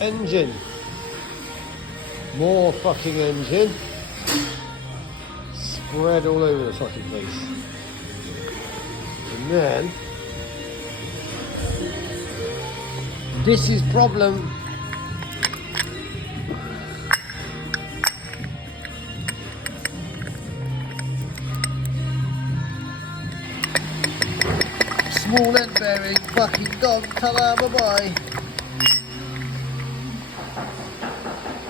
engine. More fucking engine. Spread all over the fucking place. And then this is problem. Small end bearing, fucking gone, ta-da, bye-bye.